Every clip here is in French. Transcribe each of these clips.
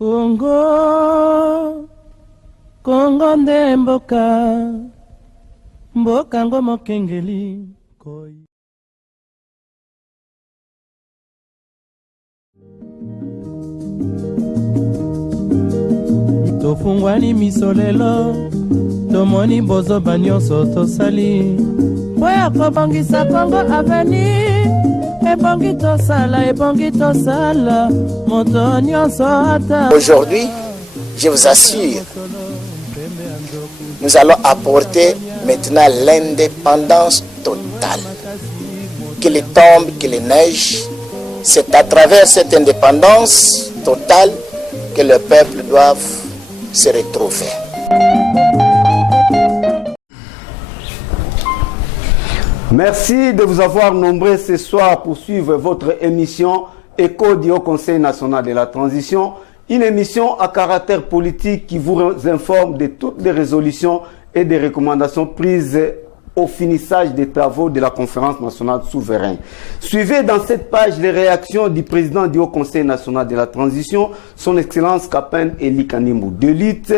Congo, Congo nde mboka, mboka ngo mokengeli koi. Tofungwani misolelo, tomoni bozoba nyonso tosali. Boya kobongisa Congo aveni, ebongi tosala, moto nyonso ata. Aujourd'hui, je vous assure, nous allons apporter maintenant l'indépendance totale. Qu'il tombe, qu'il neige, c'est à travers cette indépendance totale que le peuple doit se retrouver. Merci de vous avoir nombreux ce soir pour suivre votre émission Écho du Haut Conseil national de la transition, une émission à caractère politique qui vous informe de toutes les résolutions et des recommandations prises au finissage des travaux de la conférence nationale souveraine. Suivez dans cette page les réactions du président du Haut Conseil national de la transition, son Excellence Kapin Eli Kanimou de lutte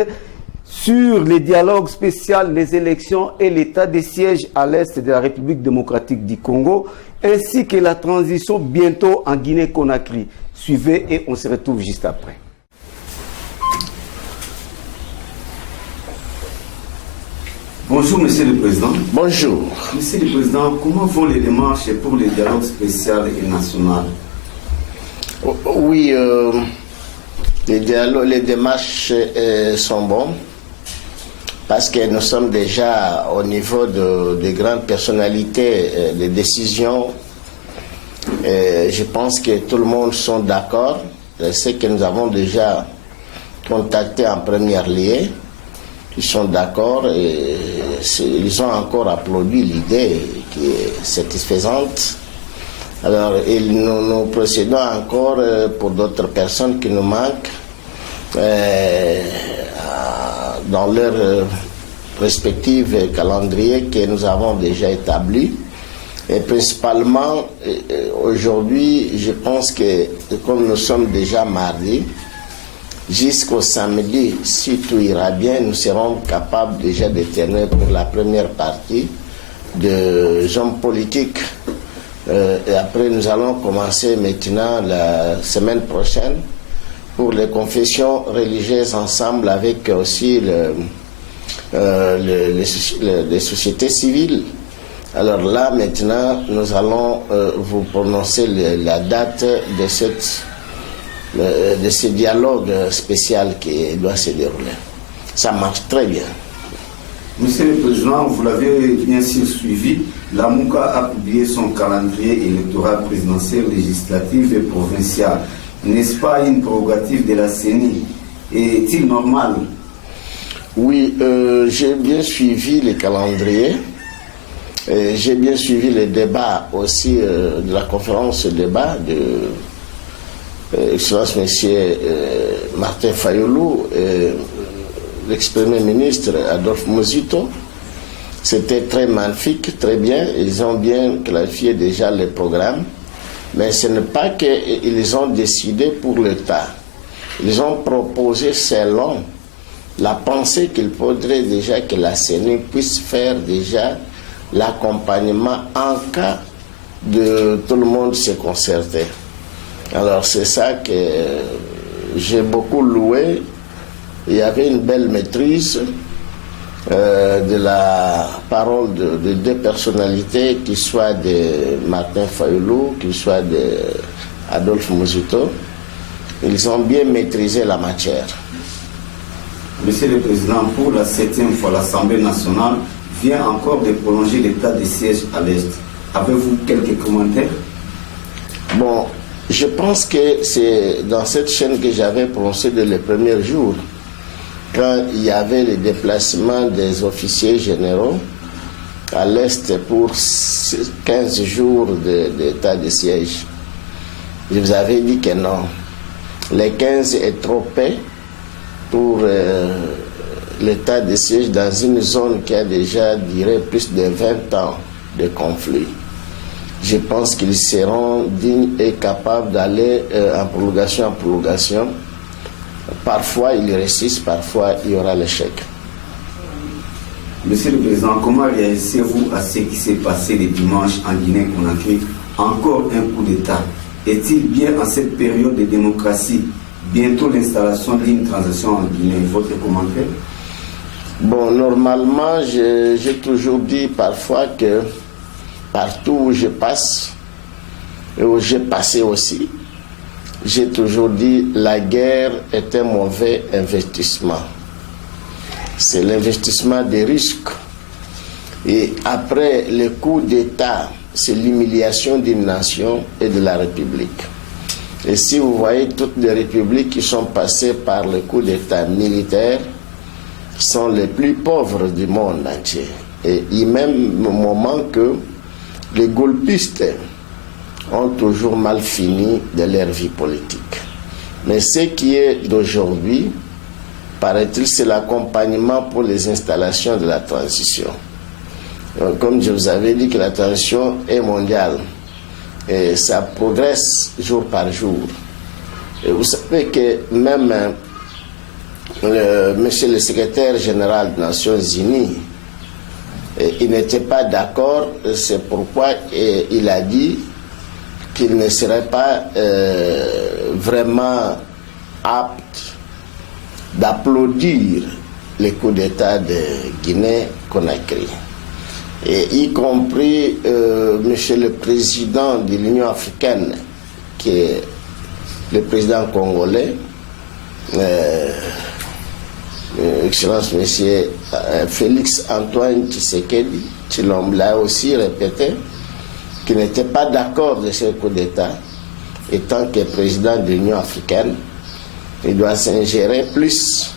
sur les dialogues spéciaux, les élections et l'état de siège à l'est de la République démocratique du Congo, ainsi que la transition bientôt en Guinée-Conakry. Suivez et on se retrouve juste après. Bonjour, Monsieur le Président. Bonjour. Monsieur le Président, comment vont les démarches pour les dialogues spéciaux et nationaux? Oui, les démarches sont bonnes parce que nous sommes déjà au niveau de grandes personnalités de décision. Je pense que tout le monde sont d'accord. C'est que nous avons déjà contacté en première lieu. Ils sont d'accord et ils ont encore applaudi l'idée qui est satisfaisante. Alors, nous procédons encore pour d'autres personnes qui nous manquent dans leur respectif calendrier que nous avons déjà établi. Et principalement, aujourd'hui, je pense que comme nous sommes déjà mardi, jusqu'au samedi, si tout ira bien, nous serons capables déjà de terminer pour la première partie de hommes politiques. Et après, nous allons commencer maintenant la semaine prochaine pour les confessions religieuses ensemble avec aussi les sociétés civiles. Alors là, maintenant, nous allons vous prononcer la date de ce dialogue spécial qui doit se dérouler. Ça marche très bien. Monsieur le Président, vous l'avez bien sûr suivi, la MOUCA a publié son calendrier électoral présidentiel, législatif et provincial. N'est-ce pas une prérogative de la CENI? Est-il normal? Oui, j'ai bien suivi les calendriers. J'ai bien suivi les débats aussi de la conférence de débat de Excellence Monsieur Martin Fayoulou et l'ex-premier ministre Adolphe Muzito. C'était très magnifique, très bien. Ils ont bien clarifié déjà le programme. Mais ce n'est pas qu'ils ont décidé pour l'État. Ils ont proposé selon la pensée qu'il faudrait déjà que la CENI puisse faire déjà l'accompagnement en cas de tout le monde se concerter. Alors c'est ça que j'ai beaucoup loué. Il y avait une belle maîtrise de la parole de deux personnalités, qui soient de Martin Fayoulou, qui soient de Adolphe Muzito. Ils ont bien maîtrisé la matière. Monsieur le Président, pour la 7e fois, l'Assemblée nationale vient encore de prolonger l'état de siège à l'Est. Avez-vous quelques commentaires? Bon, je pense que c'est dans cette chaîne que j'avais prononcé dès le premier jour, quand il y avait le déplacement des officiers généraux à l'Est pour 15 jours d'état de siège. Je vous avais dit que non. Les 15 est trop peu pour l'état de siège dans une zone qui a déjà duré plus de 20 ans de conflit. Je pense qu'ils seront dignes et capables d'aller en prolongation Parfois il réussissent, parfois il y aura l'échec. Monsieur le Président, comment réagissez-vous à ce qui s'est passé le dimanche en Guinée-Conakry? Encore un coup d'État. Est-il bien en cette période de démocratie, bientôt l'installation d'une transition en Guinée? Votre commentaire? Bon, normalement, j'ai toujours dit parfois que partout où je passe, et où j'ai passé aussi, j'ai toujours dit la guerre est un mauvais investissement. C'est l'investissement des risques. Et après le coup d'État, c'est l'humiliation d'une nation et de la République. Et si vous voyez toutes les républiques qui sont passées par le coup d'État militaire, sont les plus pauvres du monde entier. Et il y a même un moment que les golpistes ont toujours mal fini de leur vie politique. Mais ce qui est d'aujourd'hui, paraît-il, c'est l'accompagnement pour les installations de la transition. Donc, comme je vous avais dit que la transition est mondiale, et ça progresse jour par jour. Et vous savez que même monsieur le secrétaire général des Nations Unies, il n'était pas d'accord, c'est pourquoi il a dit qu'il ne serait pas vraiment apte d'applaudir les coups d'État de Guinée-Conakry. Et y compris monsieur le président de l'Union africaine, qui est le président congolais, Excellence monsieur Félix Antoine Tshisekedi Tshilombo l'a aussi répété, qui n'était pas d'accord de ce coup d'État. Et tant que président de l'Union africaine, il doit s'ingérer plus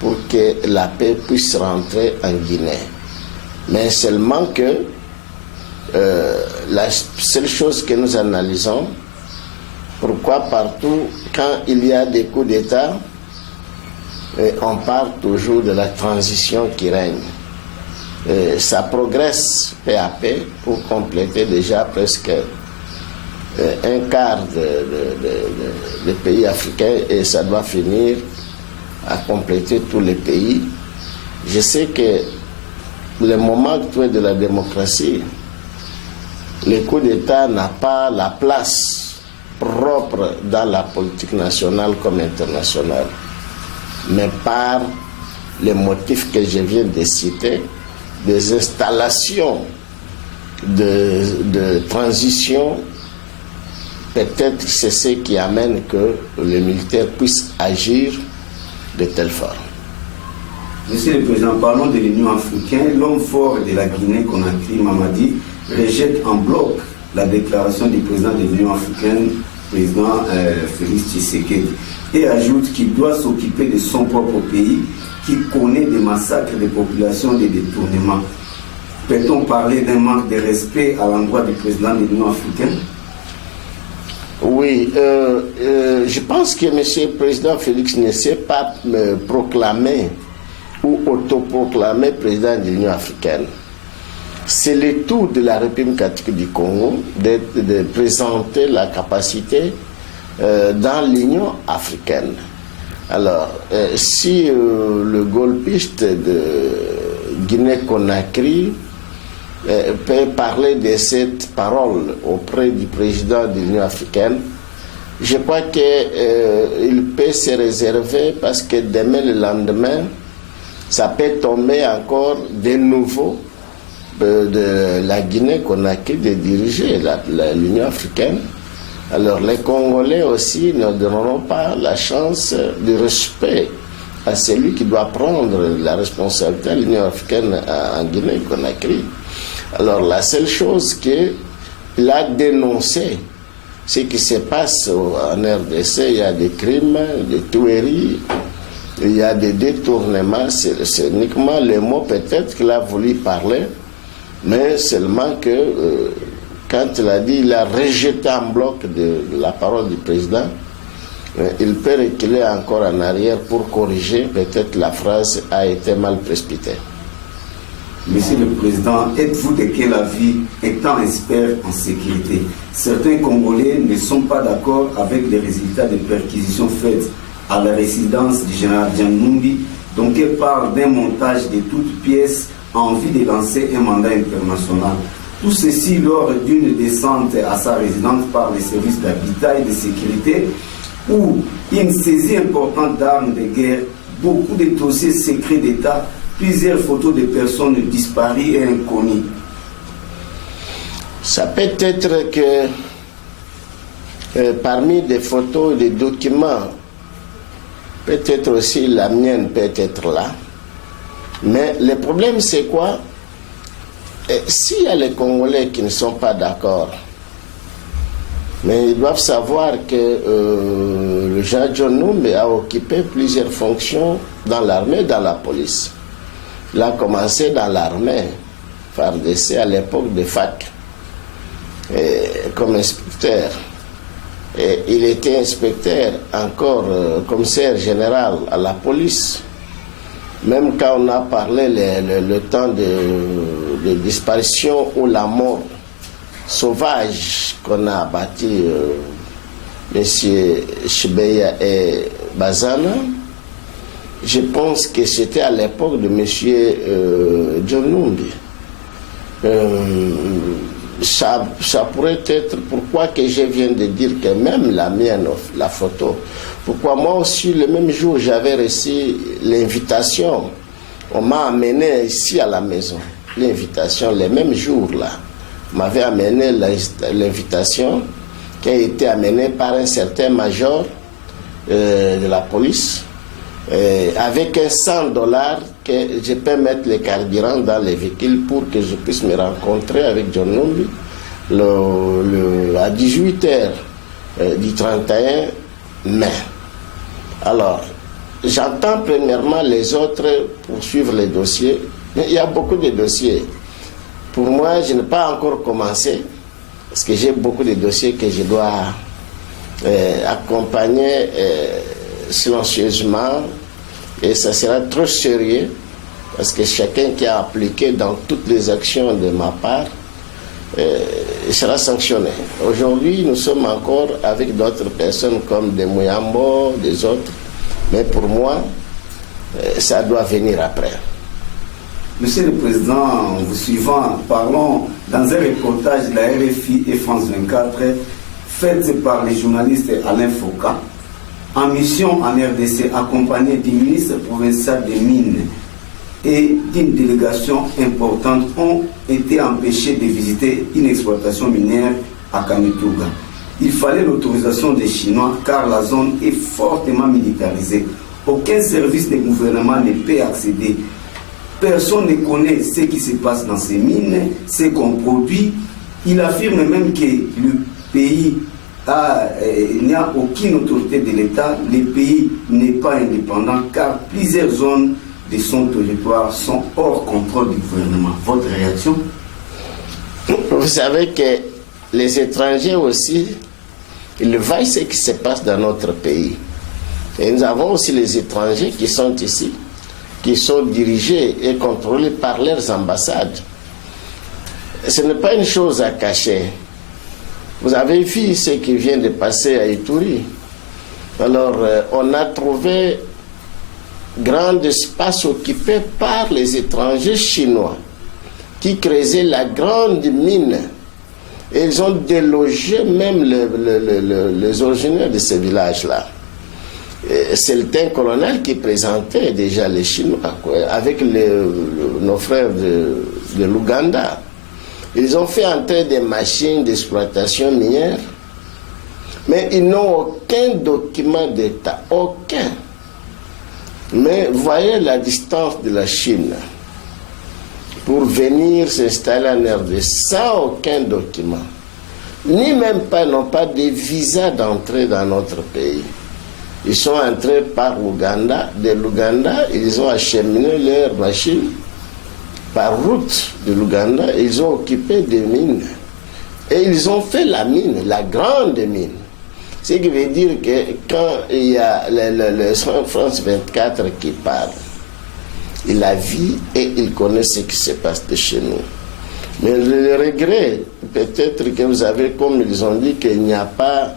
pour que la paix puisse rentrer en Guinée. Mais seulement que la seule chose que nous analysons, pourquoi partout, quand il y a des coups d'État, on parle toujours de la transition qui règne. Ça progresse peu à peu pour compléter déjà presque un quart des pays africains, et ça doit finir à compléter tous les pays. Je sais que le moment actuel de la démocratie, le coup d'État n'a pas la place propre dans la politique nationale comme internationale, mais par les motifs que je viens de citer, des installations de transition, peut-être c'est ce qui amène que les militaires puissent agir de telle forme. Monsieur le Président, parlons de l'Union africaine. L'homme fort de la Guinée-Conakry, Mamadi, rejette en bloc la déclaration du président de l'Union africaine, président Félix Tshisekedi, et ajoute qu'il doit s'occuper de son propre pays, qui connaît des massacres de populations, des détournements. Peut-on parler d'un manque de respect à l'endroit du président de l'Union africaine? Oui, je pense que M. le Président Félix ne s'est pas proclamé ou autoproclamé président de l'Union africaine. C'est le tour de la République catholique du Congo de présenter la capacité dans l'Union africaine. Alors, si le golpiste de Guinée-Conakry peut parler de cette parole auprès du président de l'Union africaine, je crois qu'il peut se réserver, parce que demain, le lendemain, ça peut tomber encore de nouveau de la Guinée-Conakry de diriger l'Union africaine. Alors les Congolais aussi ne donneront pas la chance de respect à celui qui doit prendre la responsabilité de l'Union africaine en Guinée-Conakry. Alors la seule chose qu'il a dénoncé, ce qui se passe en RDC, il y a des crimes, des tueries, il y a des détournements, c'est uniquement les mots peut-être qu'il a voulu parler, mais seulement que quand il a dit, il a rejeté en bloc de la parole du président, il peut reculer encore en arrière pour corriger, peut-être la phrase a été mal précipitée. Monsieur le Président, êtes-vous de quel avis étant expert en sécurité? Certains Congolais ne sont pas d'accord avec les résultats des perquisitions faites à la résidence du général Djangoumbi, donc elle parle d'un montage de toutes pièces en vue de lancer un mandat international. Tout ceci lors d'une descente à sa résidence par les services d'habitat et de sécurité, où une saisie importante d'armes de guerre, beaucoup de dossiers secrets d'État, plusieurs photos de personnes disparues et inconnues. Ça peut être que parmi des photos et des documents, peut-être aussi la mienne peut être là. Mais le problème c'est quoi? S'il y a les Congolais qui ne sont pas d'accord, mais ils doivent savoir que le général John Numbi a occupé plusieurs fonctions dans l'armée, dans la police. Il a commencé dans l'armée, FARDC à l'époque de FAC, comme inspecteur. Et il était inspecteur, encore commissaire général à la police. Même quand on a parlé le temps de disparition ou la mort sauvage qu'on a abattu M. Chibeya et Bazana, je pense que c'était à l'époque de M. John Numbi. Ça pourrait être pourquoi que je viens de dire que même la mienne, la photo, pourquoi moi aussi le même jour j'avais reçu l'invitation, on m'a amené ici à la maison, l'invitation, le même jour là, m'avait amené l'invitation qui a été amenée par un certain major de la police, avec un $100 que je peux mettre les carburants dans les véhicules pour que je puisse me rencontrer avec John Numbi à 18h du 31 mai. Alors, j'entends premièrement les autres poursuivre les dossiers, mais il y a beaucoup de dossiers. Pour moi, je n'ai pas encore commencé, parce que j'ai beaucoup de dossiers que je dois accompagner silencieusement, et ça sera trop sérieux, parce que chacun qui a appliqué dans toutes les actions de ma part sera sanctionné. Aujourd'hui, nous sommes encore avec d'autres personnes comme des Mouyambo, des autres, mais pour moi, ça doit venir après. Monsieur le Président, vous suivant, parlons dans un reportage de la RFI et France 24 fait par les journalistes Alain Foucault, en mission en RDC, accompagné du ministre provincial des Mines et d'une délégation importante, ont été empêchés de visiter une exploitation minière à Kamituga. Il fallait l'autorisation des Chinois car la zone est fortement militarisée. Aucun service de gouvernement ne peut accéder. Personne ne connaît ce qui se passe dans ces mines, ce qu'on produit. Il affirme même que le pays il n'y a aucune autorité de l'État, le pays n'est pas indépendant car plusieurs zones de son territoire sont hors contrôle du gouvernement. Votre réaction? Vous savez que les étrangers aussi, ils voient ce qui se passe dans notre pays. Et nous avons aussi les étrangers qui sont ici, qui sont dirigés et contrôlés par leurs ambassades. Ce n'est pas une chose à cacher. Vous avez vu ce qui vient de passer à Ituri. Alors, on a trouvé grand espace occupé par les étrangers chinois qui creusaient la grande mine. Et ils ont délogé même les originaires de ces villages-là. C'est le colonel qui présentait déjà les Chinois, avec nos frères de l'Ouganda. Ils ont fait entrer des machines d'exploitation minière, mais ils n'ont aucun document d'État, aucun. Mais voyez la distance de la Chine pour venir s'installer en RDC sans aucun document, ni même pas, n'ont pas de visa d'entrée dans notre pays. Ils sont entrés par l'Ouganda, de l'Ouganda, ils ont acheminé leurs machines par route de l'Ouganda, ils ont occupé des mines. Et ils ont fait la mine, la grande mine. Ce qui veut dire que quand il y a le France 24 qui parle, il a vu et il connaît ce qui se passe de chez nous. Mais le regret, peut-être que vous avez, comme ils ont dit, qu'il n'y a pas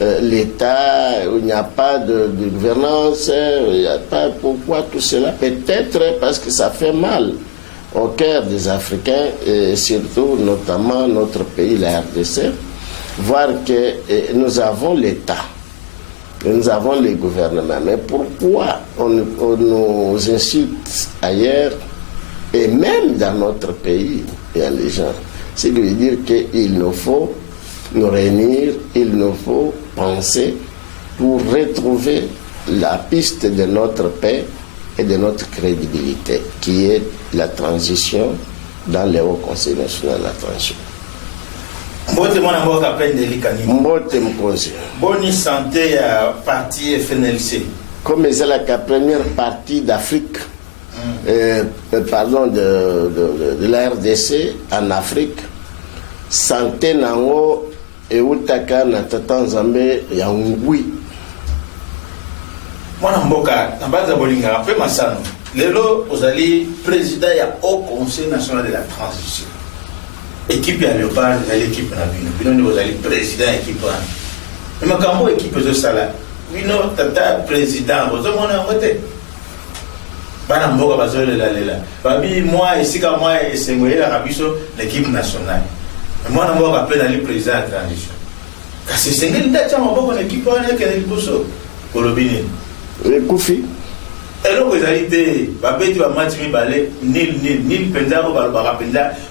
l'État, il n'y a pas de gouvernance, il n'y a pas pourquoi tout cela. Peut-être parce que ça fait mal au cœur des Africains et surtout notamment notre pays, la RDC, voir que nous avons l'État, nous avons les gouvernements. Mais pourquoi on nous insulte ailleurs et même dans notre pays, il y a les gens. C'est de dire qu'il nous faut nous réunir, il nous faut penser pour retrouver la piste de notre paix et de notre crédibilité, qui est la transition dans le Haut Conseil national de la transition. Mbote Mkonzi. Bonne santé à parti FNLC. Comme c'est la première partie d'Afrique, pardon, de la RDC en Afrique, santé nango et utaka na tata Nzambe ya ngui. Mwana mboka nabanza bolinga après masano. Lelo ozali président ya Haut Conseil national de la transition. Équipe ya Léopard, l'équipe na bino. Bino ni ozali président équipe wana. Mais makambo équipe zo sala. Bino tata président ozo mona ngote. Bana mboka bazole lela. Babi moi esika moi esengoye la rabiso l'équipe nationale. Moi, je suis appelé le président de la transition. Parce que c'est une équipe qui est liboso. Kolobini. Le Koufi. Et donc, vous allez dire, Babé, tu vas maintenir balai, nil penda, ou balbara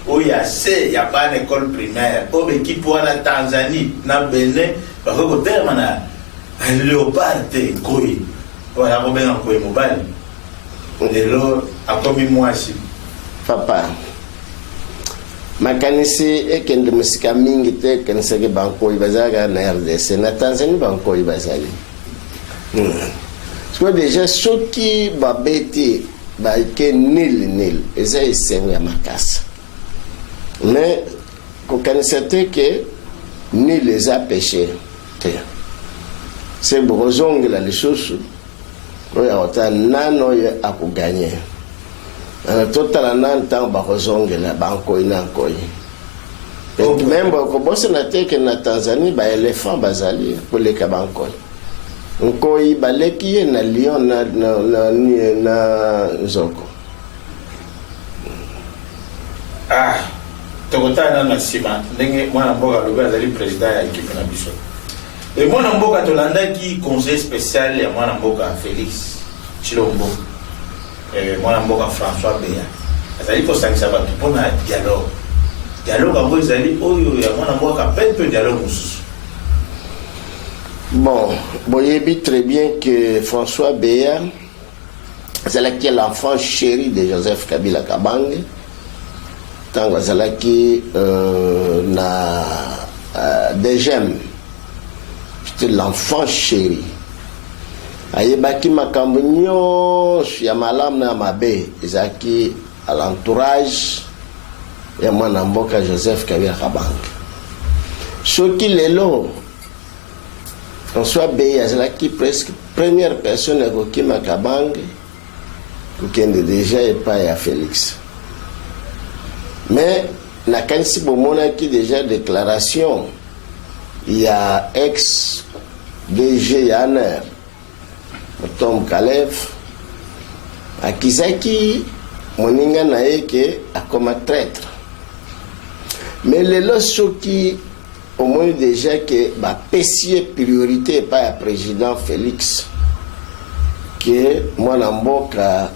où il y a il n'y a pas d'école primaire. Ou l'équipe pour la Tanzanie, na Bénin, parce que au terme, un léopard, Koui. Voilà, on va en Koui mobile. Et là, à combien de mois ici? Papa. Makanisi ekende musika mingi te kanisake banko ibazaga na RDC na Tanzanie banko ibazali. Soit déjà ceux qui babeti ba ke nil eza isenga ya makasa. Mais ko kanisate que nil eza péché te. C'est brozong la lishosu. Oya ota nano ya akuganye. Total nan temps bakozongela banko inankoi. Même ko bosse na teke na Tanzanie ba éléphant bazali pour les kabankoi. Nkoi baleki na lion na zoko. Ah, tokotana na sima ndenge mwana mboka lobe azali président ya équipe na biso. Et mwana mboka tolandaki conseil spécial ya mwana mboka Félix Chilombo. Mwana mboka François Beya azali kosangisa bato mpona dialogue yango ezali oyo ya mwana mboka pepe dialogue mosusu. Bon, boyebi très bien que François Beya azalaki l'enfant chéri de Joseph Kabila Kabange ntango azalaki na DGM. C'était l'enfant chéri. Ayebaki makambo nyonso ya malamu na mabe ezaki à l'entourage ya mwana mboka Joseph Kabila Kabange. Soki lelo François Beya azalaki presque première personne à kokima Kabange kokende déjà epai ya Félix. Mais nakanisi bomonaki déjà déclaration il y a ex DG Yaner Tom Kalev akizaki moninga na yeke akoma traître. Mais lelo soki au moins déjà que ba pesier priorité pas à président Félix que mwana mboka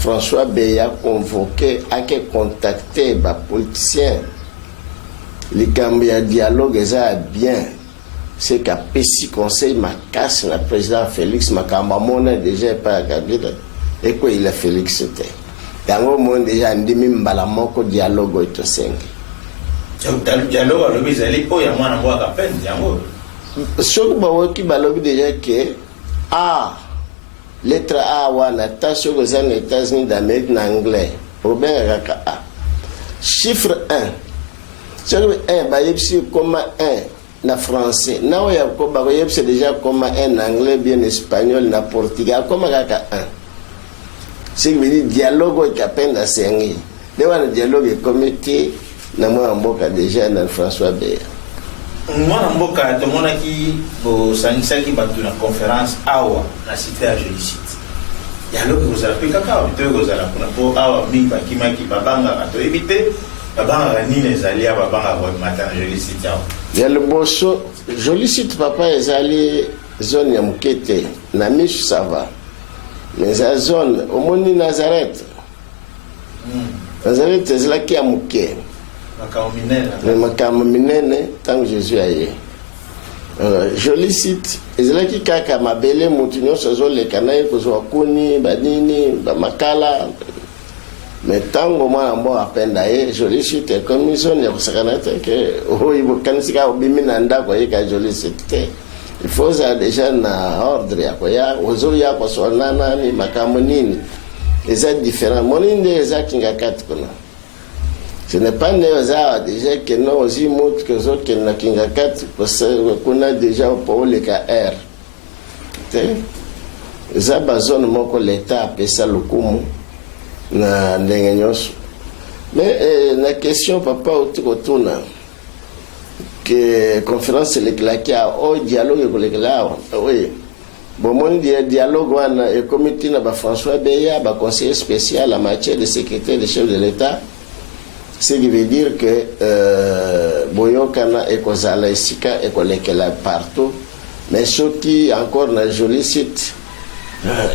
François Beya convoqué à que contacter ba politicien likambo ya dialogue eza bien. C'est qu'à Pessi conseil ma casse le président Félix Makamba mona déjà pas Kabila et quoi il a Félix c'était. Yango mon déjà ndimi mbala moko dialogue ito sengi. Dialogue à l'obésali oh ya mwana mboka peine yango. Soko ba woki balobi déjà que lettre A wana ta soko za les États-Unis d'Amérique en anglais. Au ben raka A. Chiffre 1. Soko 1 ba yepsi comme 1 na français na oya ko ba yebse déjà comme en anglais bien espagnol na portugais comme kaka 1 c'est que veut dire dialogue qui appelle sengi de wana dialogue comité na mwa mboka déjà na François Beya mwana mboka tomonaki bosangisaki bato na conférence awa na cité ya Jolicite yaloki kozala mpe kaka awa bitoyo kozala kuna mpo awa mingi bakimaki babangaka toyebi te babangaka nini ezali awa babangaka mata na Jolicite awa ya liboso Jolicite papa ezali zone ya moke te na misu sava mais eza zone omoni Nazareth Nazareth ezalaki ya moke makambo minene ntango Jésus aye Jolicite ezalaki kaka mabele motu nyonso azoleka na ye kozwa kuni banini bamakala mais ntango mwana mbo apenda ye Jolicite ekomi zone ya kosakana te ke oyo bokanisika obimi na ndako yeka Jolicite te il faut ozala deja na ordre ya koya ozoya kosona nani makambo nini eza différent moni nde eza kinga kati kuna. Ce n'est pas néosa déjà que nous aussi montre que les autres na kinga 4 qu'on a déjà pour les KR. Ça bazone moko l'état appelle ça le kumu na ndenganyos. Mais la question papa otuna que conférence les claquer au dialogue avec les là oui. Bon mon dialogue wana et comité na ba François Beya ba conseiller spécial en matière de sécurité des chefs de l'État. Ce qui veut dire que Boyokana et Kozala Sika et Kolekela partout, mais ce qui encore na Jolicite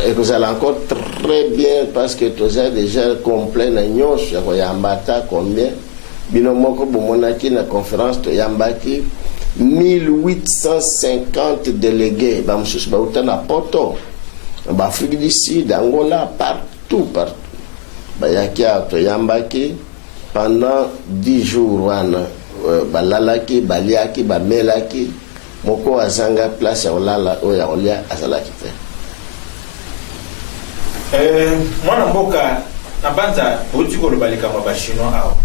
et Kozala encore très bien parce que tu as déjà complet na nyos ya Yambata combien binomoko bomonaki na conférence to Yambaki 1850 délégués ba msusu ba utana poto ba Afrique du Sud Angola partout ba yakia to Yambaki pendant 10 jours wana balalaki baliaki bamelaki moko azanga place ya olala oya olia azalaki te mwana mboka na banza otiko lobalika ba chinois awa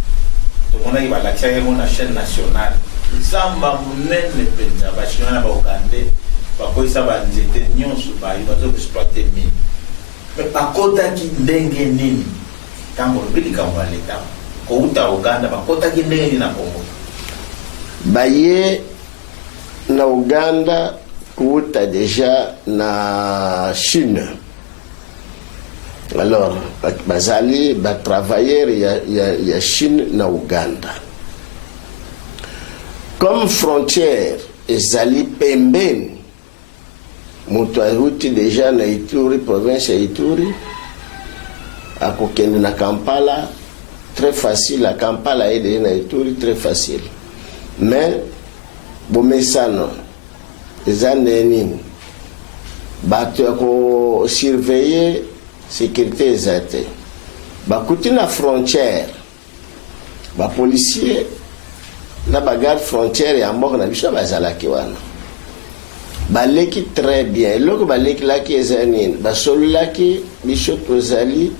to mona ibalakisa yango na chaîne nationale nzamba munene penza ba chinois na ba okande bakoisa ba nzete nyonso ba ibazo exploiter mine mais bakota ki ndenge nini tango lobilika mbaleta kouta Uganda bakota ki ndenge na Kongo baye na Uganda kouta déjà na Chine. Alors bazali ba travailleurs ya Chine na Uganda comme frontière ezali pembeni mutu ahuti déjà na Ituri province ya Ituri akokende na Kampala très facile à Kampala et de Ituri très facile mais bomesano ezaneni bato ko surveiller sécurité ezate bakuti na frontière ba policier na bagarde frontière ya mboka na biso bazalaki wana baleki très bien loko baleki laki ezanini basololaki biso tozali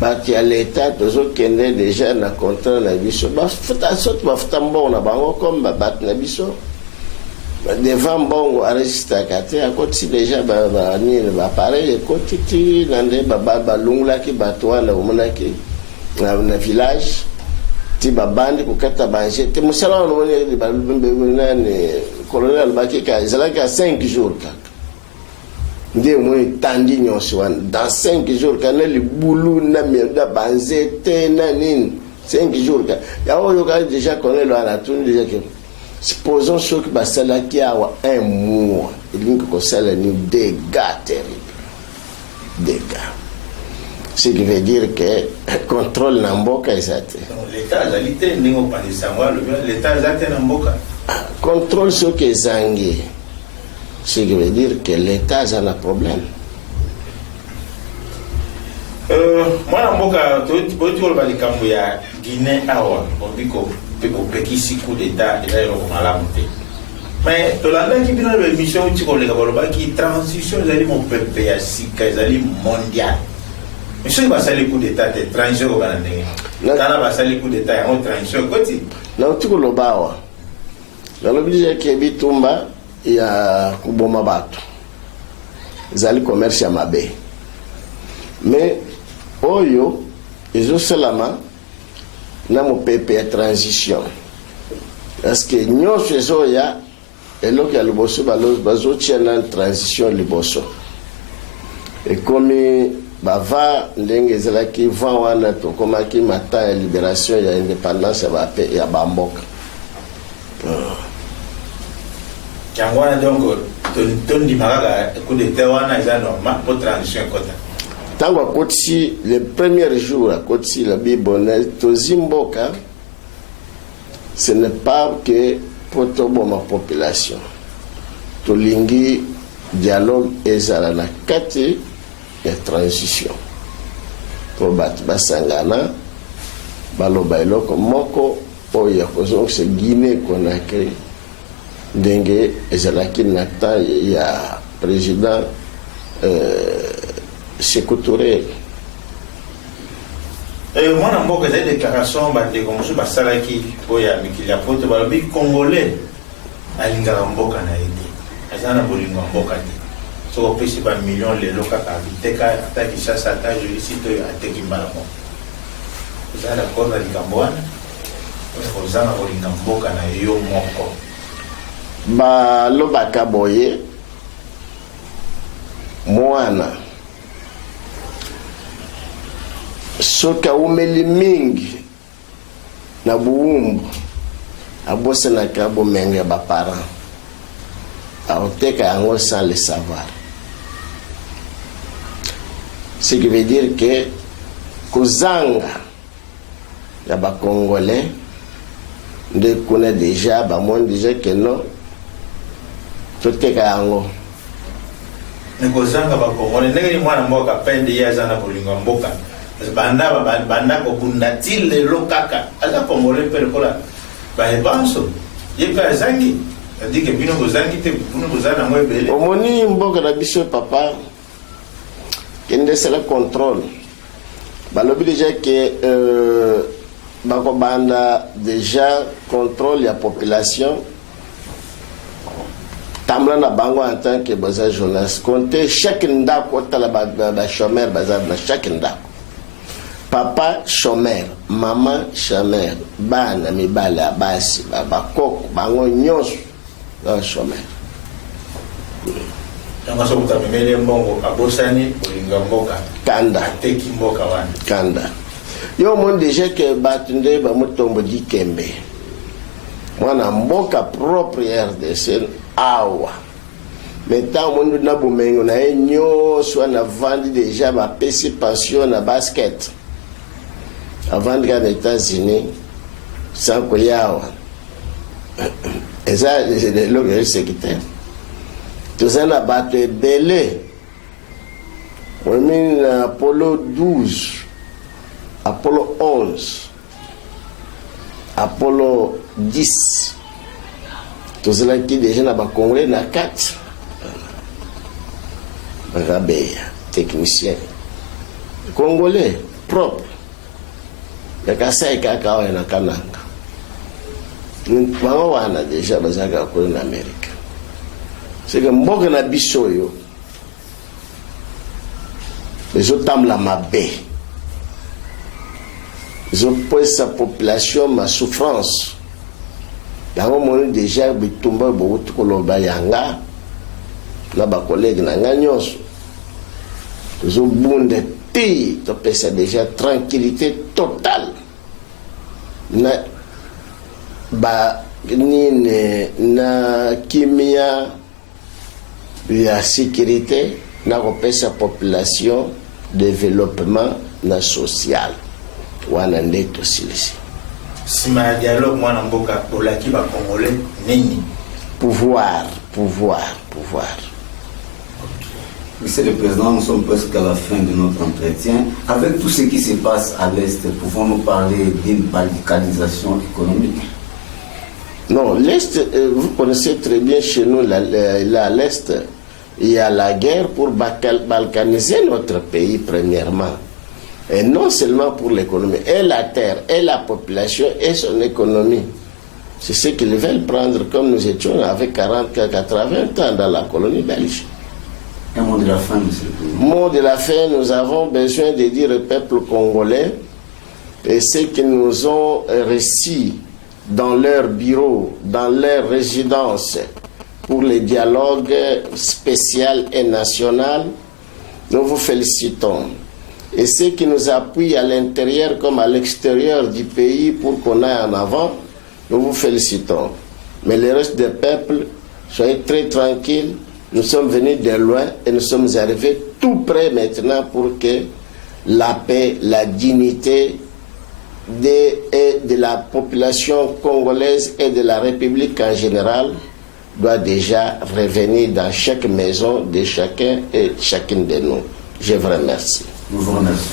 bati à l'état tozokende déjà na contrat na biso bafuta soki bafuta mbongo na bango comme babati na biso devant mbongo arestaka te akoti déjà banini bapareil ekoti ti na nde balungulaki bato wana omonaki na village ti babandi kokata bange te mosala wana omoni colonel alobaki ka ezalaki à 5 jours kaka nde moi tandi nyonso wana dans 5 jours kana libulu na merda banzete na nini 5 jours ka ya oyo ka déjà colonel wana tuni déjà que supposons ceux qui basalaki awa un mois elingi kosala ni dégâts terribles dégâts ce qui veut dire que contrôle na mboka ezate l'état azalite ndenge opandisa ngwa l'état azate na mboka contrôle ce que ezangi. Ce qui veut dire que l'État a un problème. Mwana mboka toitiko balikambo ya Guinée awa biko pekisi coup d'état et là on malamu te. Mais tolanda ki bino le mission tiko le kabaloba ki transition ezali mon peuple ya sika ezali mondial. Mission ba sali coup d'état de transition ko bana ndenge. Kana ba sali coup d'état ya transition koti. Na tiko lobawa. Na lobije ke bitumba ya kuboma bato ezali commerce ya mabe mais oyo ezosalama na mopepe ya transition Parce que nous faisons ya et là qu'il y a le bosso bazo tient en transition le bosso. Et comme bava ndenge zela ki va wana to comme ki mata ya libération ya indépendance ya bamboka. Kangwana donc ton di maraga coup de tewana is normal pour transition kota. Tango à Kotsi, le premier jour à Kotsi, la Bible, Tozimboka, ce n'est pas que pour toute ma population. Tolingi dialogue et la carte de transition. Pour battre Basangana, Balobailo, comme Moko, Oya, c'est Guinée qu'on a créé. Dengue, et Zalaki Nata, il y a président. Sékou Touré. Moi, je suis des déclarations de Gomusou Basalaki pour Yamikilia Pote, les Congolais, à l'Ingaramboka Naïdi. À Zana Bolingamboka. Si on peut avoir un million de locaux à Viteka, à Kishasa, à Jolicito, à Tekimbalamo. Vous avez d'accord avec l'Ingamboane? Vous avez Bolingamboka Naïdi Moko. Ba Lobaka Boye, Moana. Soka umeli mingi na buumbu abose na kabo menge ba parents aoteka yango sans le savoir, ce qui veut dire que kozanga ya ba congolais de connaît déjà ba monde déjà que non toteka yango ne kozanga ba congolais ndenge mwana mboka pende ya zana bolingo mboka banda ko bundatil le lokaka ala congolais pele kola ba ebanso yeka zangi dit que bino kozangi te bino kozana mo ebele omoni mboka na biso papa kende c'est le contrôle balobi déjà que bako banda déjà contrôle la population tamla na bango en tant que baza journaliste compter chaque ndako tala ba chômeur baza na chaque ndako. Papa chômeur, maman chômeur, bana mibale abasi, baba koko, bango nyonso ba chômeur. Tanga so kutamemele mbongo abosani olinga mboka. Kanda teki mboka wana. Kanda. Yo mon déjà que batunde ba mutombo di kembe. Mwana mboka propre RDC awa. Maintenant mon na bumengo na nyonso na vandi déjà ba pesi pension na basket. Avant de gagner les États-Unis, sans qu'il y ait et ça, c'est des loges secrétaires. Tout ça, on a battu belé. On a mis Apollo 12, Apollo 11, Apollo 10. Tout ça, qui déjà n'a pas congrès, n'a 4. Rabé, technicien. Congolais, propre. Yakasai kaka wa na kananga. Mwango wana deja bazaka ko na Amerika. C'est que mboka na biso yo. Bezo tamla mabe. Bezo pose sa population ma souffrance. Yango moni deja bitumba bo tukoloba yanga. Na ba collègue na nganyonso. Bezo bunde tu peux déjà tranquillité totale. Na ba na kimia la sécurité na sa population développement na social wana ndeto silisi sima dialogue mwana mboka polaki ba congolais nini pouvoir. Monsieur le Président, nous sommes presque à la fin de notre entretien. Avec tout ce qui se passe à l'Est, pouvons-nous parler d'une balkanisation économique? Non, l'Est, vous connaissez très bien chez nous, là, à l'Est, il y a la guerre pour balkaniser notre pays, premièrement. Et non seulement pour l'économie, et la terre, et la population, et son économie. C'est ce qu'ils veulent prendre comme nous étions avec 40, 80 ans dans la colonie belge. Un mot de la fin, monsieur le Président. Mot de la fin, nous avons besoin de dire au peuple congolais et ceux qui nous ont réussi dans leurs bureaux, dans leurs résidences, pour les dialogues spéciaux et nationaux, nous vous félicitons. Et ceux qui nous appuient à l'intérieur comme à l'extérieur du pays pour qu'on aille en avant, nous vous félicitons. Mais le reste des peuples, soyez très tranquilles. Nous sommes venus de loin et nous sommes arrivés tout près maintenant pour que la paix, la dignité de la population congolaise et de la République en général doit déjà revenir dans chaque maison de chacun et chacune de nous. Je vous remercie. Nous vous remercions.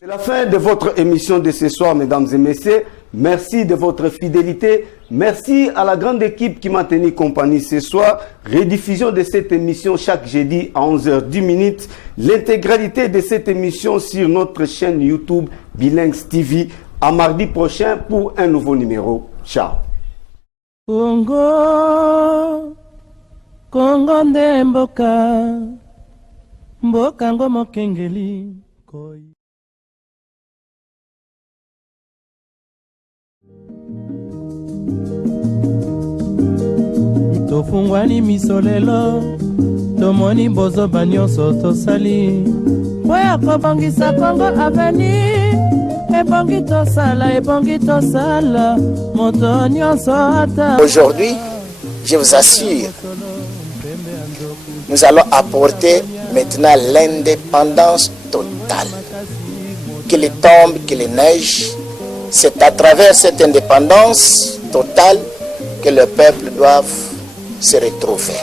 C'est la fin de votre émission de ce soir, mesdames et messieurs. Merci de votre fidélité. Merci à la grande équipe qui m'a tenu compagnie ce soir. Rediffusion de cette émission chaque jeudi à 11h10. L'intégralité de cette émission sur notre chaîne YouTube Bilingues TV. À mardi prochain pour un nouveau numéro. Ciao. Congo, Congo nde mboka, mboka ngo mokengeli koi. Tofungwani misolelo, tomoni bozoba nyonso tosali. Boya kobongisa Congo aveni. Aujourd'hui, je vous assure, nous allons apporter maintenant l'indépendance totale. Qu'il tombe, qu'il neige, c'est à travers cette indépendance totale que le peuple doit se retrouver.